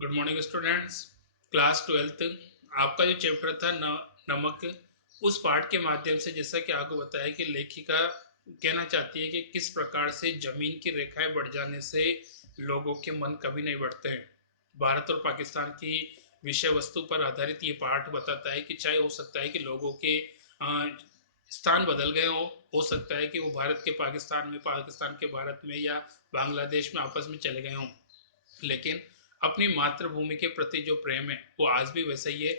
Good morning students. Class 12 आपका जो chapter था नमक, उस पाठ के माध्यम से जैसा कि आपको बताया कि लेखिका कहना चाहती है कि किस प्रकार से जमीन की रेखाएं बढ़ जाने से लोगों के मन कभी नहीं बढ़ते हैं। भारत और पाकिस्तान की विषय वस्तु पर आधारित ये पाठ बताता है कि चाहे हो सकता है कि लोगों के स्थान बदल गए हो सकता है कि वो भारत के पाकिस्तान में, पाकिस्तान के भारत में या बांग्लादेश में आपस में चले गए हों, लेकिन अपनी मातृभूमि के प्रति जो प्रेम है वो आज भी वैसा ही है।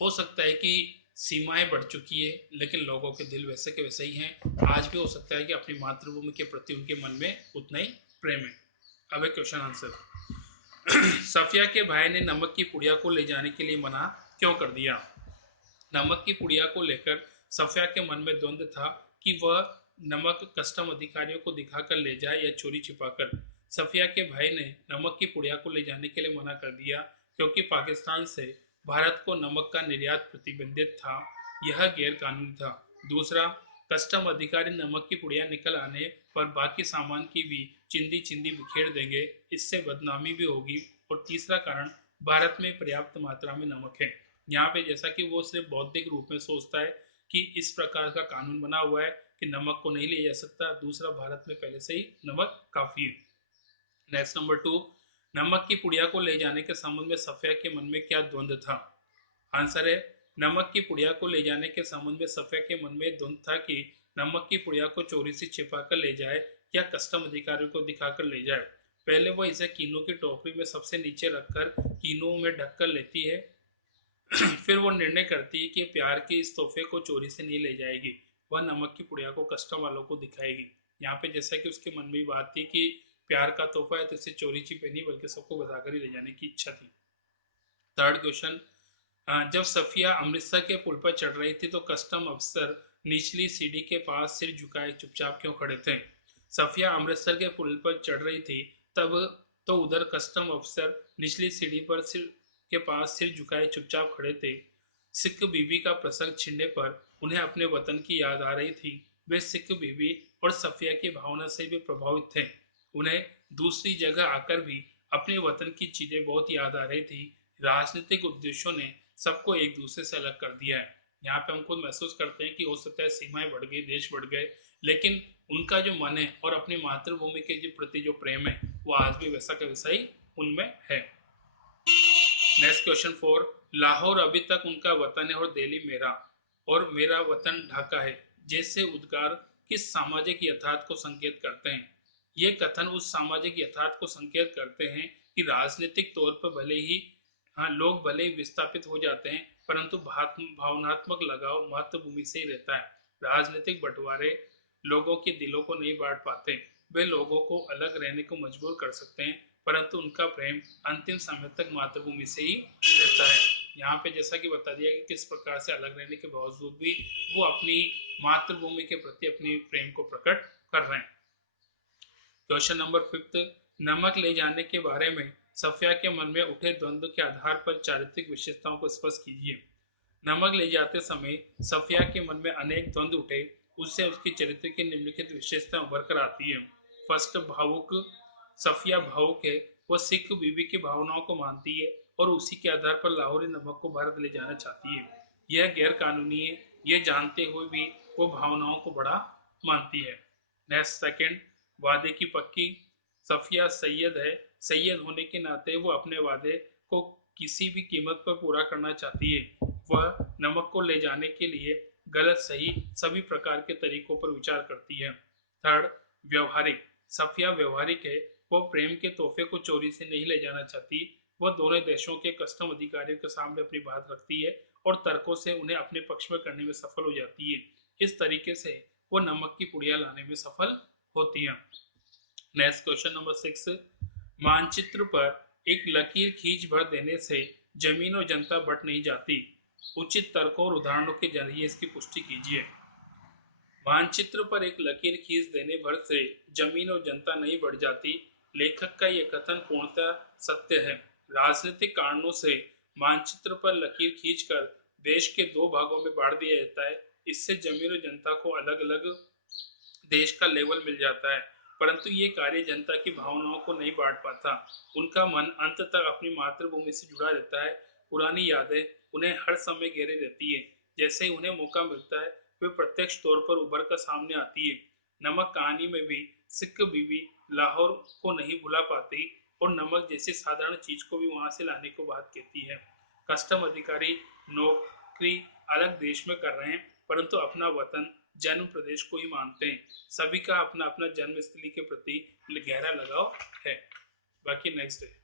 हो सकता है कि सीमाएं बढ़ चुकी है, लेकिन लोगों के दिल वैसे के वैसे ही हैं। आज भी हो सकता है कि अपनी मातृभूमि के प्रति उनके मन में उतना ही प्रेम है। अब एक क्वेश्चन आंसर। सफिया के भाई ने नमक की पुड़िया को ले जाने के लिए मना क्यों कर दिया? नमक की पुड़िया को लेकर सफिया के मन में द्वंद्व था कि वह नमक कस्टम अधिकारियों को दिखाकर ले जाए या चोरी छिपाकर। सफिया के भाई ने नमक की पुड़िया को ले जाने के लिए मना कर दिया क्योंकि पाकिस्तान से भारत को नमक का निर्यात प्रतिबंधित था। यह गैर कानूनी था। दूसरा, कस्टम अधिकारी नमक की पुड़िया निकल आने पर बाकी सामान की भी चिंदी चिंदी बिखेर देंगे, इससे बदनामी भी होगी। और तीसरा कारण, भारत में पर्याप्त मात्रा में नमक है। यहाँ पे जैसा कि वो सिर्फ बौद्धिक रूप में सोचता है कि इस प्रकार का कानून बना हुआ है कि नमक को नहीं लिया जा सकता। दूसरा, भारत में पहले से ही नमक काफी है। नेक्स्ट नंबर 2, नमक की पुड़िया को ले जाने के संबंध में सफिया के मन में क्या द्वंद्व था? आंसर है, नमक की पुड़िया को ले जाने के संबंध में सफिया के मन में द्वंद्व था कि नमक की पुड़िया को चोरी से छिपा कर ले जाए या कस्टम अधिकारियों को दिखाकर ले जाए। पहले वह इसे कीनों की टोकरी में सबसे नीचे रखकर कीनों में ढककर लेती है। फिर वो निर्णय करती है कि प्यार के इस तोहफे को चोरी से नहीं ले जाएगी, वह नमक की पुड़िया को कस्टम वालों को दिखाएगी। यहाँ पे जैसा कि उसके मन में बात थी कि प्यार का तोहफा है तो इसे चोरी छिपे नहीं बल्कि सबको बताकर ही ले जाने की इच्छा थी। थर्ड क्वेश्चन, जब सफिया अमृतसर के पुल पर चढ़ रही थी तो कस्टम अफसर निचली सीढ़ी के पास सिर झुकाए चुपचाप क्यों खड़े थे? सफिया अमृतसर के पुल पर चढ़ रही थी तब तो उधर कस्टम अफसर निचली सीढ़ी पर सिर के पास सिर झुकाए चुपचाप खड़े थे। सिख बीबी का प्रसंग छिड़ने पर उन्हें अपने वतन की याद आ रही थी। वे सिख बीबी और सफिया की भावना से भी प्रभावित थे। उन्हें दूसरी जगह आकर भी अपने वतन की चीजें बहुत याद आ रही थी। राजनीतिक उद्देश्यों ने सबको एक दूसरे से अलग कर दिया है। यहाँ पे हम खुद महसूस करते हैं कि हो सकता है सीमाएं बढ़ गई, देश बढ़ गए, लेकिन उनका जो मन है और अपनी मातृभूमि के प्रति जो प्रेम है वो आज भी वैसा का वैसा ही उनमें है। नेक्स्ट क्वेश्चन 4, लाहौर अभी तक उनका वतन है और दिल्ली मेरा और मेरा वतन ढाका है जैसे उद्गार किस सामाजिक यथार्थ को संकेत करते हैं? ये कथन उस सामाजिक यथार्थ को संकेत करते हैं कि राजनीतिक तौर पर भले ही लोग भले ही विस्थापित हो जाते हैं, परंतु भावनात्मक लगाव मातृभूमि से ही रहता है। राजनीतिक बंटवारे लोगों के दिलों को नहीं बांट पाते, वे लोगों को अलग रहने को मजबूर कर सकते हैं, परंतु उनका प्रेम अंतिम समय तक मातृभूमि से ही रहता है। यहाँ पे जैसा कि बता दिया कि किस प्रकार से अलग रहने के बावजूद भी वो अपनी मातृभूमि के प्रति अपनी प्रेम को प्रकट कर रहे हैं। क्वेश्चन नंबर 5, नमक ले जाने के बारे में सफिया के मन में उठे द्वंद्व के आधार पर चारित्रिक विशेषताओं को स्पष्ट कीजिए। नमक ले जाते समय सफिया के मन में अनेक द्वंद्व उठे, उससे उसकी चरित्र की निम्नलिखित विशेषता उभर कर आती है। फर्स्ट, भावुक। सफिया भावुक है, वह सिख बीबी की भावनाओं को मानती है और उसी के आधार पर लाहौरी नमक को भारत ले जाना चाहती है। यह गैर कानूनी है, यह जानते हुए भी वो भावनाओं को बड़ा मानती है। नेक्स्ट, सेकेंड, वादे की पक्की। सफिया सैयद है, सैयद होने के नाते वो अपने वादे को किसी भी कीमत पर पूरा करना चाहती है। वह नमक को ले जाने के लिए गलत सही सभी प्रकार के तरीकों पर विचार करती है। थर्ड, व्यवहारिक। सफिया व्यवहारिक है, वह प्रेम के तोहफे को चोरी से नहीं ले जाना चाहती। वह दोनों देशों के कस्टम अधिकारियों के सामने अपनी बात रखती है और तर्कों से उन्हें अपने पक्ष में करने में सफल हो जाती है। इस तरीके से वो नमक की पुड़िया लाने में सफल होती है। नेक्स्ट क्वेश्चन नंबर 6, मानचित्र पर एक लकीर खींच भर देने से जमीन और जनता बट नहीं जाती। उचित तर्कों और उदाहरणों के जरिए इसकी पुष्टि कीजिए। मानचित्र पर एक लकीर खींच देने भर से जमीन और जनता नहीं बढ़ जाती। लेखक का यह कथन पूर्णतः सत्य है। राजनीतिक कारणों से मानचित्र पर लकीर खींचकर देश के दो भागों में बांट दिया जाता है। इससे जमीन और जनता को अलग अलग देश का लेवल मिल जाता है। परंतु ये कार्य जनता की भावनाओं को नहीं बांट पाता। उनका मन अंत तक अपनी मातृभूमि से जुड़ा रहता है। पुरानी यादें उन्हें हर समय घेरे रहती है। जैसे ही उन्हें मौका मिलता है वे प्रत्यक्ष तौर पर उभर कर सामने आती है। नमक कहानी में भी सिख बीबी लाहौर को नहीं भुला पाती और नमक जैसी साधारण चीज को भी वहां से लाने को बात कहती है। कस्टम अधिकारी नौकरी अलग देश में कर रहे हैं, परंतु अपना वतन जन्म प्रदेश को ही मानते हैं। सभी का अपना अपना जन्मस्थली के प्रति गहरा लगाव है। बाकी नेक्स्ट है।